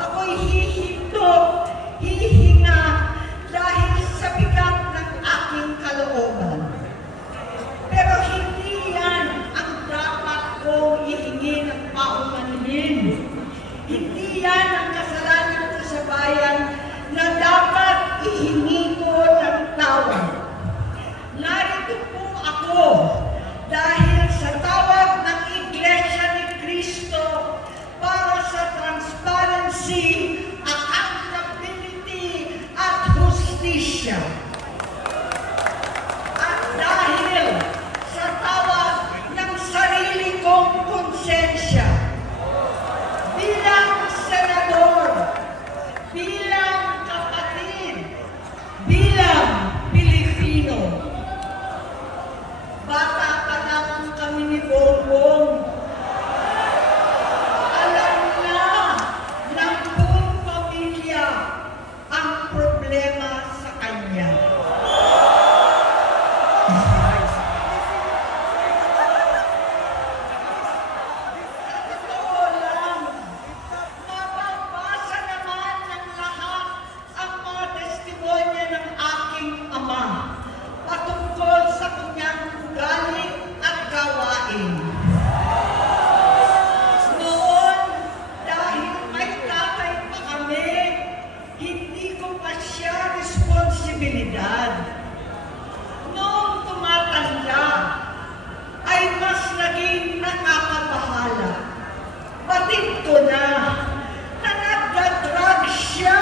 ako'y hihinto, hihinga dahil sa bigat ng aking kalooban. Pero hindi yan ang dapat kong ihingi ng paumanhin. Hindi yan ang kasalanan ko sa bayan na dapat ihingi ko ng tawad. Narito po ako dahil sa tawag ng Iglesia ni Cristo para sa transparency, accountability, at hustisya. At dahil sa tawag ng sarili kong konsensya, bilang senador, bilang kapatid, bilang Pilipino. Bata pa lang kami ni Bongbong. Alam na ng buong pamilya ang problema sa kanya. Totoo lang, mababasa naman ng lahat ang mga testimonya ng aking ama patungkol sa kanyang ugali at gawain. Noon, dahil may tatay pa kami, hindi ko pa siya responsibilidad. Noong tumatanda, ay mas naging nakakabahala. Batid ko na nagda-drug siya.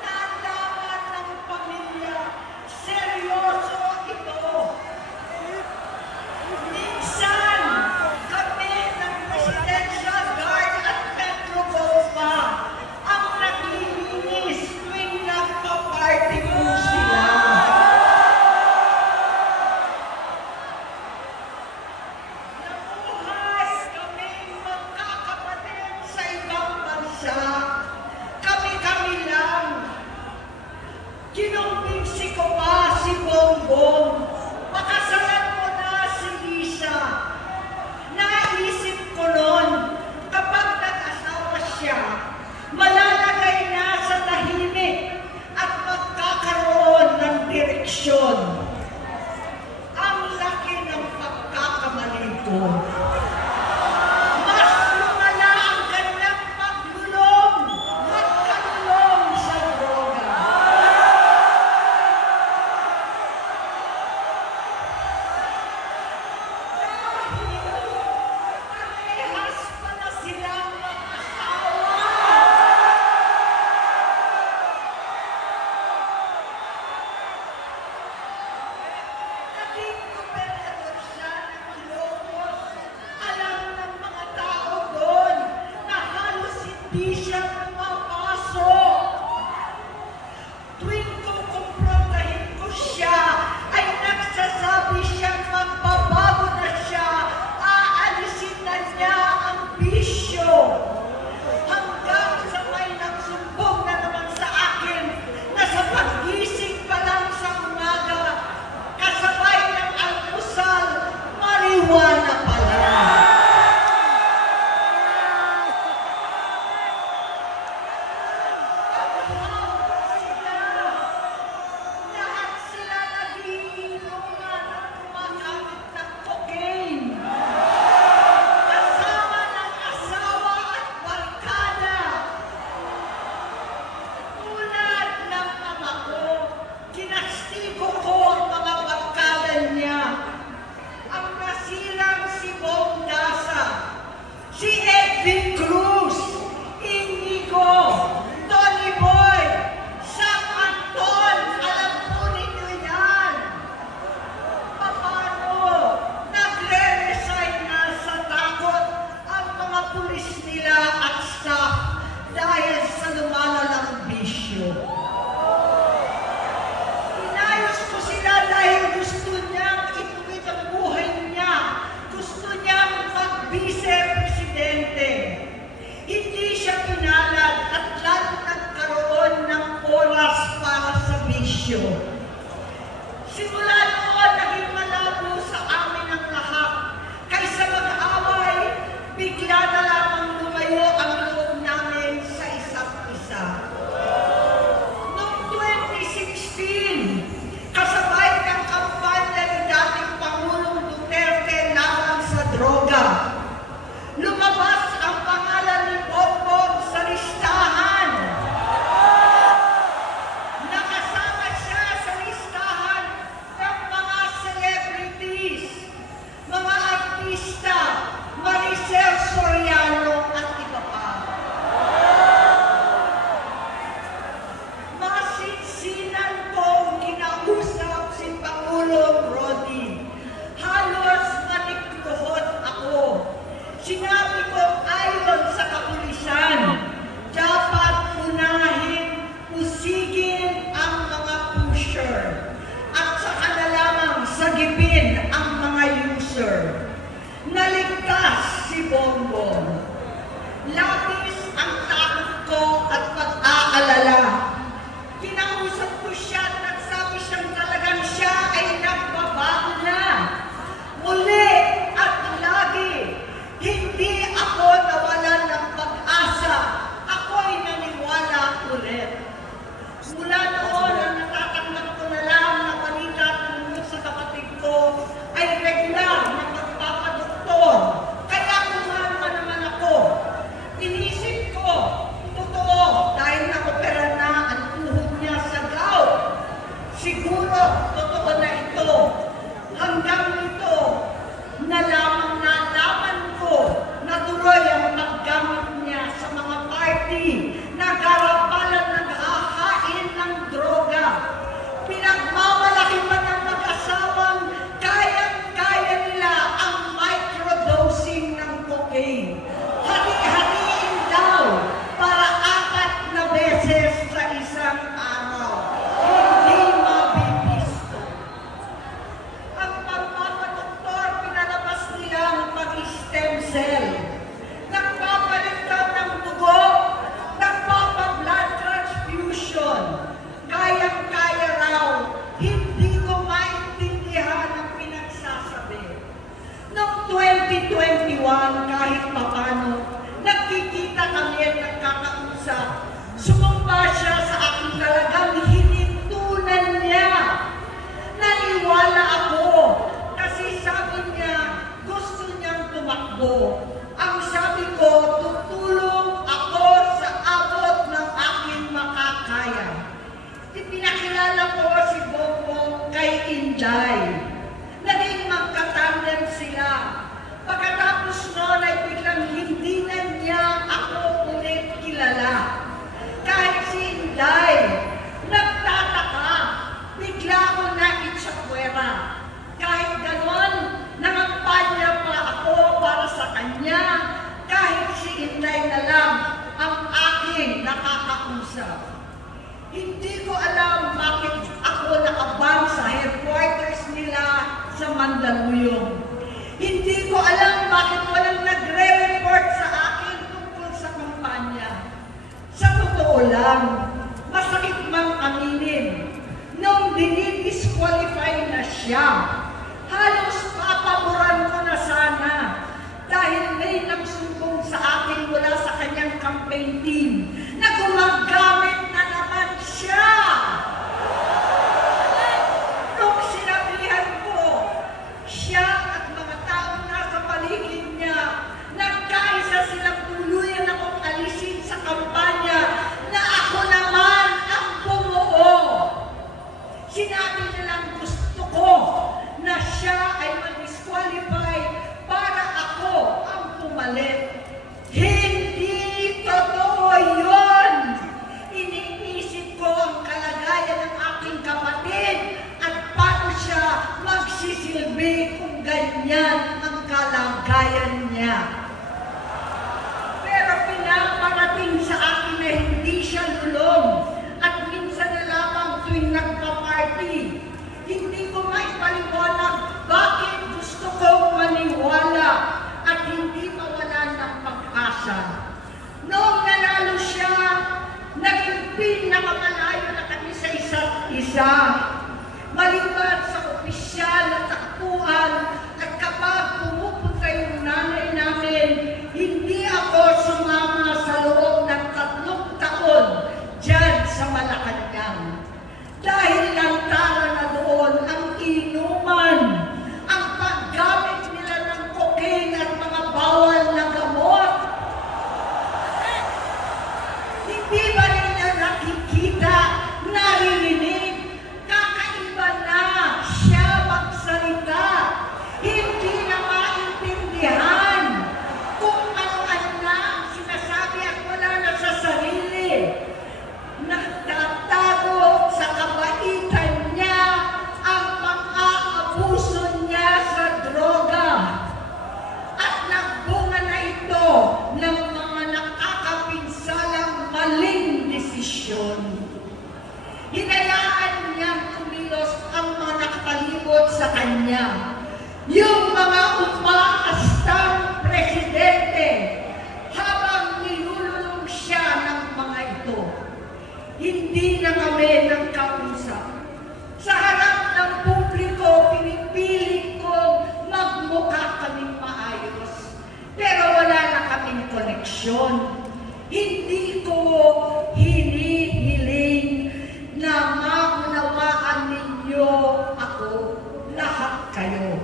Nalaman ng pamilya, seryoso ito. nakausap. Sumamba siya sa aking talagang hinintunan niya. Naniwala ako kasi sabi niya gusto niyang tumakbo. Ang sabi ko, tutulong ako sa abot ng aking makakaya. Ipinakilala ko si Bongbong kay Inday. Naging magkatandem sila. Pagkatapos noon ay biglang hindi na niya ako ulit kilala. Kahit si Inday, nagtataka, bigla ko na itsakwera. Kahit ganon, nangampanya pa ako para sa kanya, kahit si Inday na lang ang aking nakakausap. Hindi ko alam bakit ako nakabang sa headquarters nila sa Mandaluyong. Hindi ko alam bakit walang nagre-report sa akin tungkol sa kampanya. Sa totoo lang, masakit mang aminin, nung dinidisqualify na siya, halos papaboran ko na sana dahil may nagsumbong sa akin mula sa kanyang campaign team na gumagamit na naman siya. Nung sinabihan ko, siya at mga taong nasa paligid niya, nagkaisa silang tuluyan akong alisin sa kampanya na ako naman ang bumuo. Sinabi nilang gusto ko na siya ay mag-disqualify para ako ang pumalit. Hindi totoo yun! Iniisip ko ang kalagayan ng aking kapatid at paano siya magsisilbi kung ganyan ang kalagayan niya. Pero pinaparating sa akin na hindi siya lulong at minsan na lamang tuwing nagpa-party. Hindi ko maipaliwanag bakit gusto kong maniwala at hindi mawalan ng pag-asa. Noong nanalo siya, naging pinakamalayo na kami sa isa't isa. Maliban sa opisyal na takbuhan at kapag pumupunta yung nanay namin, hindi ako sumama sa loob ng 3 taon dyan sa Malacanang. Dahil lantaran na doon ang inuman, ang paggamit nila ng cocaine at mga bawal na gamot. Hindi ba nila nakikita, naririnig, kakaiba na siya magsalita, hindi na maintindihan kung ano-ano na ang sinasabi at wala na sa sarili. Nagtatago sa kabaitan niya ang pang-aabuso niya sa droga. At nagbunga na ito ng mga nakakapinsalang maling desisyon. Hinayaan niyang kumilos ang mga nakakalibot sa kanya. Yung mga umaastang presidente habang nilululong siya ng mga ito. Hindi na kami nagkausap. Sa harap ng publiko, pinipilit kong magmukha kaming maayos. Pero wala na kaming koneksyon. Hindi ko hinihiling na maunawaan ninyo ako, lahat kayo.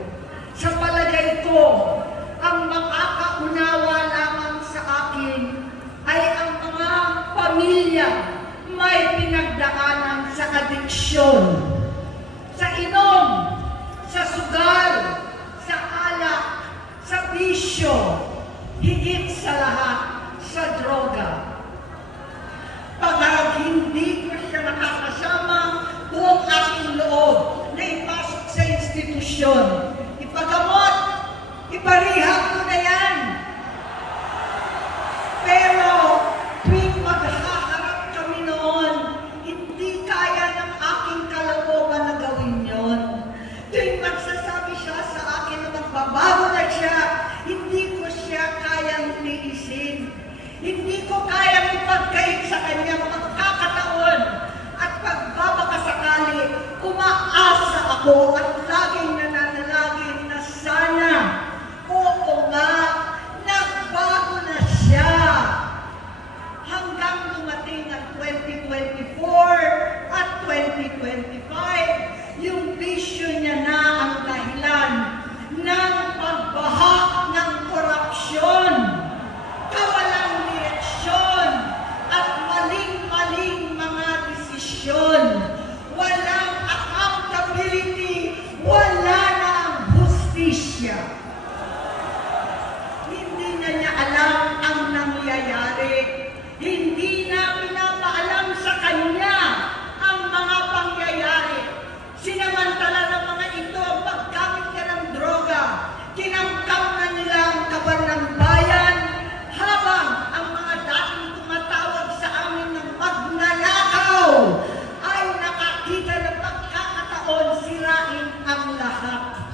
Sa palagay ko, ang makakaunawa lamang sa akin ay ang mga pamilya may pinagdaanan sa adiksyon, sa inom, sa sugal, sa alak, sa bisyo, higit sa lahat, sa droga. Pag hindi ko siya nakakasama, buong aking loob na ipasok sa institusyon. Ipagamot, iparihab ko na yan. Pero tuwing maghaharap kami noon, hindi kaya ng aking kalooban na gawin yon. Tuwing magsasabi siya sa akin na magbabago na siya, hindi ko siya kayang tiisin. Hindi ko kaya 2024 at 2025, yung vision niya na ang dahilan ng pagbaha ng korupsyon, kawalang direksyon, at maling-maling mga desisyon. Walang accountability, wala na ang hustisya. Hindi na niya alam ang nangyayari. Hindi na pinapaalam sa kanya ang mga pangyayari. Sinamantala ng mga ito ang paggamit niya ng droga. Kinangkap na nila ang kaban ng bayan, habang ang mga dating tumatawag sa amin ng magnanakaw ay nakakita ng pagkakataon sirain ang lahat.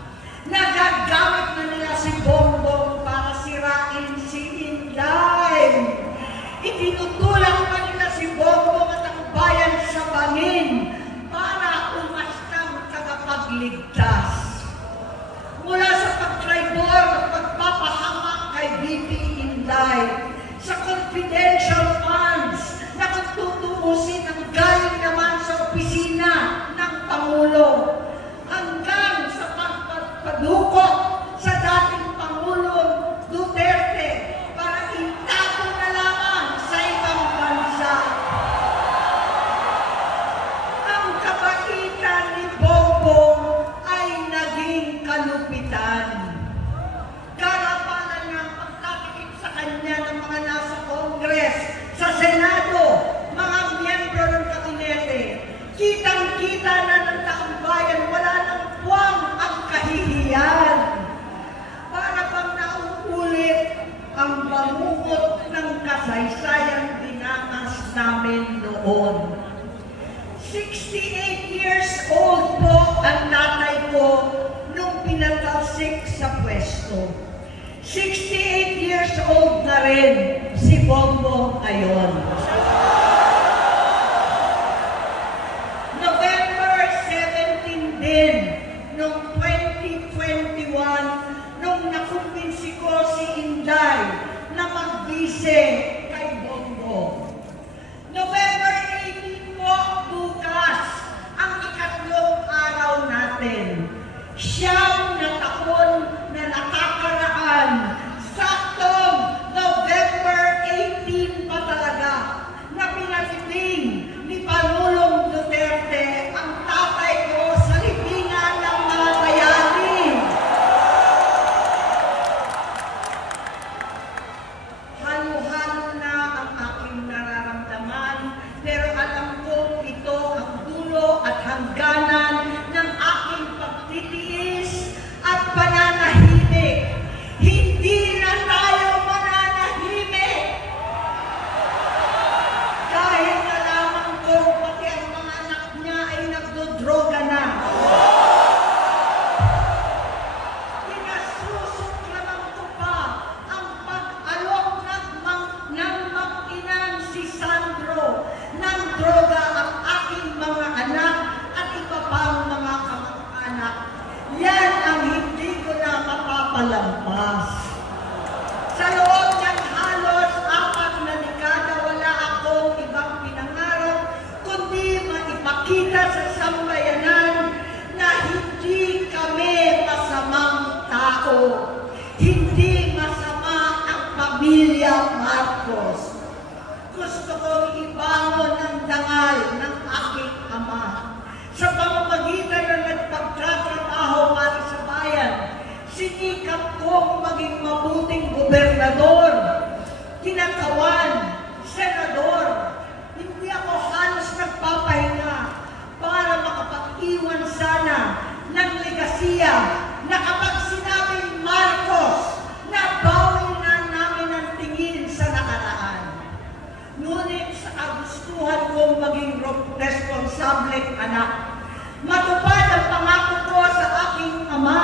Nagagamit na nila si Bongbong para sirain si Inday. Itinutulak pa nila si Bongbong at ang bayan sa bangin para umastang tagapagligtas. Mula sa pagtraidor at pagpapahamak kay BP Inday, sa confidential funds na magtutuusin ang galing naman sa opisina ng Pangulo, hanggang sa pagpadukot sa dating Pangulong Duterte para itago na lamang sa ibang bansa. Ang kabaitan ni Bongbong ay naging kalupitan. Karapalan niya ang pagtatakip sa kanya ng mga nasa Congress, sa Senado, mga miyembro ng kabinete. Kitang-kita na ng taong bayan, wala nang puwang ang kahihiyan. Para bang nauulit ang bangungot ng kasaysayang dinanas namin noon. 68 years old po ang tatay ko nung pinatalsik sa pwesto. 68 years old na rin si Bongbong ngayon. November 17 din, noong 2021, nung nakumbinsi ko si Inday na magbise kay Bongbong. November 18 po, bukas, ang ikatlong araw natin. Siyam na taon na nakakaraan, saktong November 18 pa talaga, na pinatiting ni Pangulong Duterte ang tatay ko sa libingan ng mga bayani. Halo-halo na ang aking nararamdaman, pero alam kong ito ang dulo at hangganan ng aking pagtitiis at pananahimik. Hindi na tayo mananahimik! Dahil nalaman ko pati ang mga anak niya ay nagdodroga na. Pinasusuklaman ko pa ang pag-alok ng mag-inang si Sandro ng droga ang aking mga anak at iba pang mga kamag-anak. Yan ang hindi ko na mapapalampas. Sa loob ng halos 4 na dekada, wala akong ibang pinangarap kundi maipakita sa sambayanan na hindi kami masamang tao. Hindi masama ang pamilya Marcos. Gusto kong ibangon ang dangal ng aking ama. Sa pamamagitan ng nagpagtatrabaho para sa bayan, sinikap kong maging mabuting gobernador, kinakawan, senador. Hindi ako halos nagpapahinga para makapag-iwan sana ng legasiya na kapag sinabing Marcos, nabawi na namin ang tingin sa nakaraan. Ngunit sa kagustuhan kong maging responsableng anak, matupad ang pangako ko sa aking ama,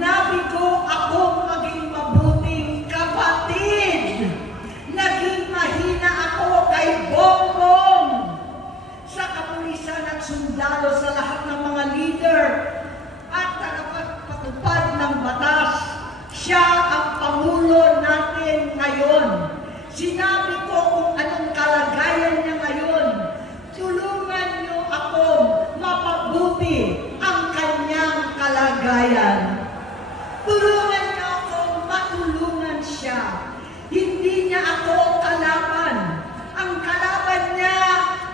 nabigo akong maging mabuting kapatid. Naging mahina ako kay Bongbong. Sa kapulisan at sundalo, sa lahat ng mga leader at tagapagpatupad ng batas, siya ang Pangulo natin ngayon. Sinabi ko kung anong kalagayan niya ngayon mabuti ang kanyang kalagayan. Tulungan niyo akong matulungan siya. Hindi niya ako kalaban. Ang kalaban niya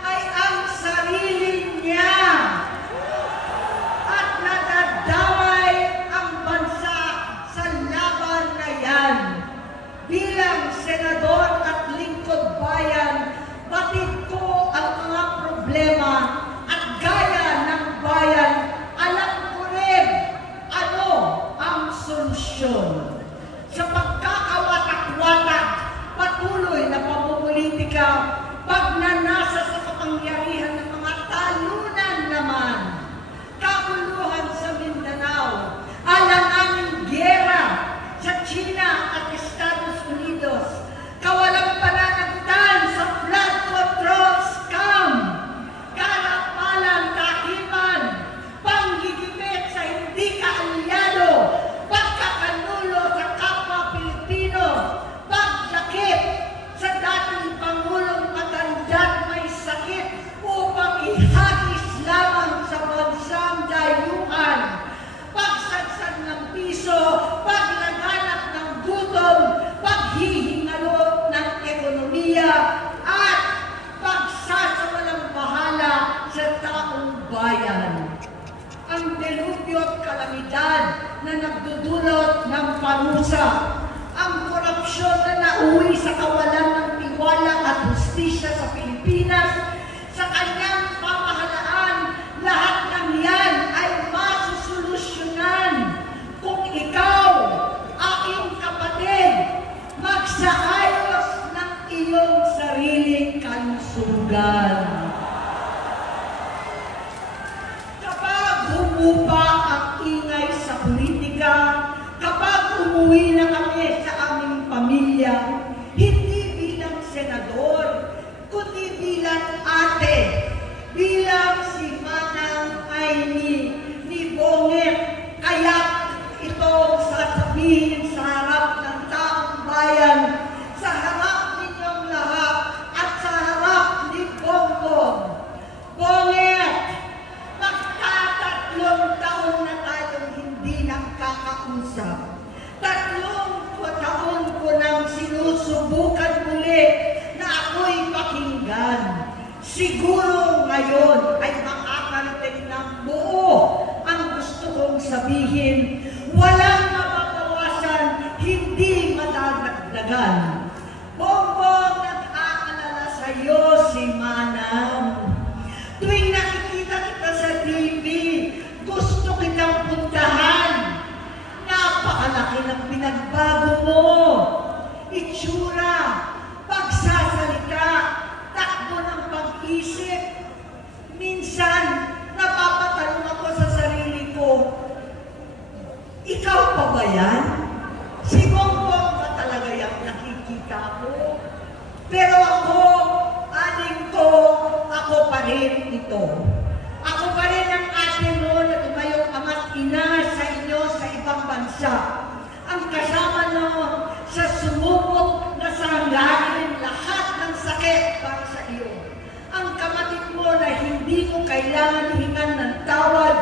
ay ang sarili niya. At nadadamay ang bansa sa laban na yan. Bilang senador at lingkod bayan, batid ko ang mga problema at gaya ng bayan, alam ko rin ano ang solusyon. Sa pagkakawatak-watak, patuloy na pamumulitika, pagnanasa sa kapangyarihan ng mga talunan naman, kaguluhan sa Mindanao, alanganing giyera sa China at Estados Unidos, kawalang pananagutan sa flood control scam, karapalan kahiman, panggigipit sa hindi kaalyado, pagkakanulo sa kapwa Pilipino, pagdakip sa dating Pangulong matanda may sakit upang ihagis lamang sa bansang dayuhan, pagsadsad ng piso, paglaganap ng gutom, paghihingalo ng ekonomiya, at pagsasawalang bahala sa taong bayan. Ang delubyo at kalamidad na nagdudulot ng parusa, ang korupsyon na nauwi sa kawalan ng tiwala at hustisya sa Pilipinas, sa kanyang pamahalaan, lahat ng yan ay masusolusyonan kung ikaw, aking kapatid, magsaayos ng iyong sariling kalusugan. Kapag humupa ang ingay sa politika, kapag umuwi na kami sa aming pamilya, hindi bilang senador, kundi bilang ate, bilang si Manang Aimee ni Bonget, kaya ito sasabihin sa harap ng taong bayan, sa harap ninyong lahat, at sa harap ni Bongbong. Bonget, magtatatlong taon na tayong hindi nakakausap. 3 taon ko nang sinusubukan muli na ako'y pakinggan. Siguro ngayon ay makakarating ng buo ang gusto kong sabihin. Walang mababawasan, hindi madadagdagan. Bongbong, nag-aalala sa iyo si Manang. Tuwing nakikita kita sa TV, gusto kitang puntahan. Napakalaki ng pinagbago mo. Itsura, pagsasalita, takbo ng pag-isip. Minsan, napapatanong ako sa sarili ko, ikaw pa ba yan? Si Bongbong ba talaga yung nakikita ko? Pero ako, aling ko, ako pa rin ito. Ako pa rin ang ate mo na tumayong ama't ina sa inyo sa ibang bansa. Ang kasama no sa sumubok na sanggahin lahat ng sakit para sa iyo. Ang kapatid mo na hindi mo kailangan hingan ng tawad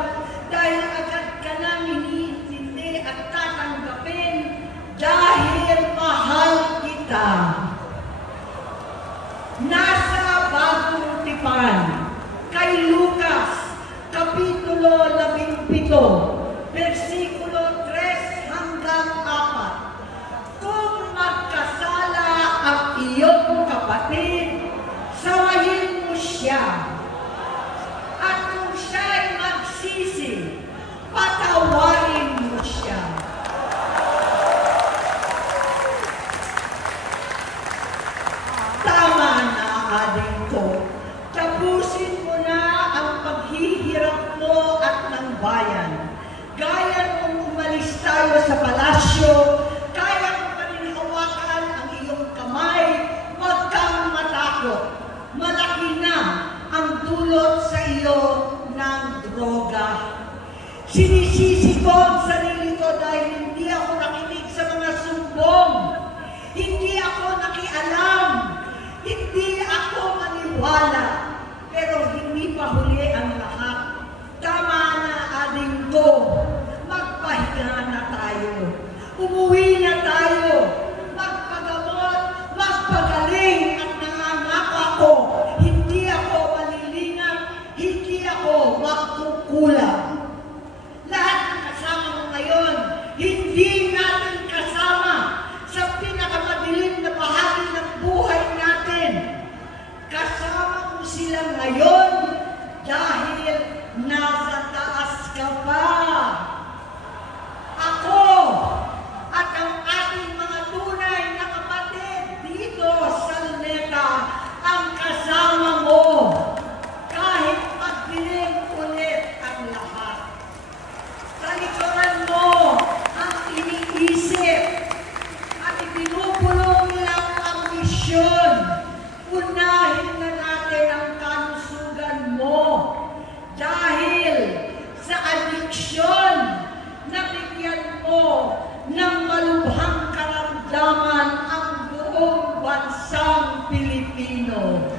dahil agad ka nang iniintindi at tatanggapin dahil mahal kita. Nasa Bagong Tipan, kay Lucas, Kapitulo 17, versikulo 3 hanggang 4. Kung magkasala ang iyong kapatid, sawayin mo siya. At kung siya'y magsisi, patawarin mo siya. Tama na, aling ko. Tapusin mo na ang paghihirap mo at ng bayan. Gaya nung umalis tayo sa palasyo, kaya mo pa rin hawakan ang iyong kamay, huwag kang matakot. Malaki na ang dulot sa iyo ng droga. Sinisisi ko ang sarili ko dahil hindi ako nakinig sa mga sumbong. Hindi ako nakialam. Hindi ako maniwala. Pero hindi pa huli ang lahat. Tama ngayon dahil nasa taas ka pa. Ako at ang ating mga tunay na kapatid dito sa Luneta ang kasama mo kahit magdilim ulit ang lahat. Talikuran mo ang iniisip at ibinubulong lang ang misyon. Unahin na natin ang kalusugan mo dahil sa adiksyon na bigyan mo ng malubhang karamdaman ang buong bansang Pilipino.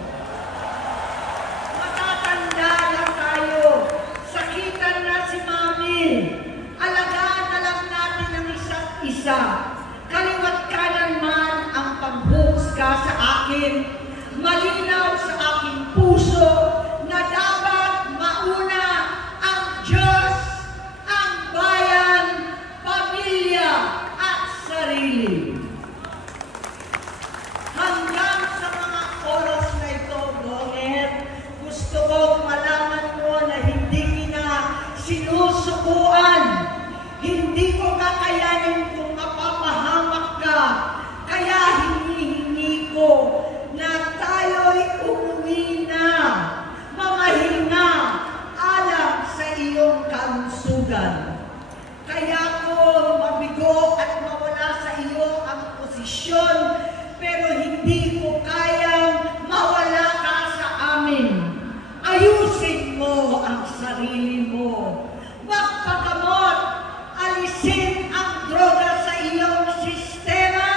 Matatanda na tayo, sakitan na si Mami, alagaan na lang natin ang isa't isa. Kaliwat kanan man ang pambuhusga sa akin, malinaw sa aking puso na dapat mauna ang Diyos, ang bayan, pamilya at sarili. Hanggang sa mga oras na ito, Bonget, gusto kong malaman mo na hindi kita sinusukuan. Hindi ko kakayanin kung mapapahamak ka. Kaya hinihingi ko na tayo'y umuwi na, mamahinga alang sa iyong kalusugan. Kaya ko mabigo at mawala sa iyo ang posisyon, pero hindi ko kayang mawala ka sa amin. Ayusin mo ang sarili mo. Magpagamot, alisin ang droga sa iyong sistema.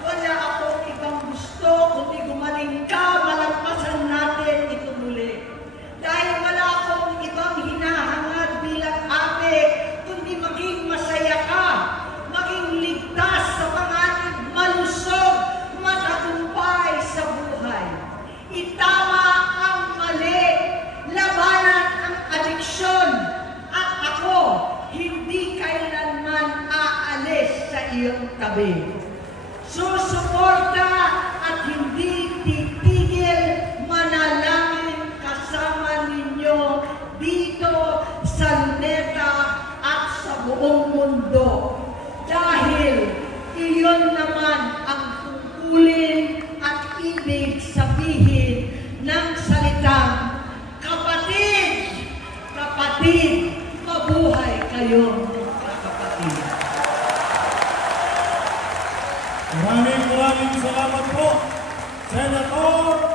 Wala akong ibang gusto kundi gumaling ka, malampasan natin ito muli. Dahil wala akong ibang hinahangad bilang ate, kundi maging masaya ka, maging ligtas sa panganib, malusog, matagumpay sa buhay. Itama ang mali, labanan ang adiksyon, at ako hindi kailanman aalis sa iyong tabi. Susuporta at hindi titigil manalangin kasama ninyo dito sa Luneta at sa buong mundo. Dahil iyon naman ang tungkulin at ibig sabihin ng salitang kapatid, kapatid, mabuhay kayong kapatid. Maraming salamat po, Senator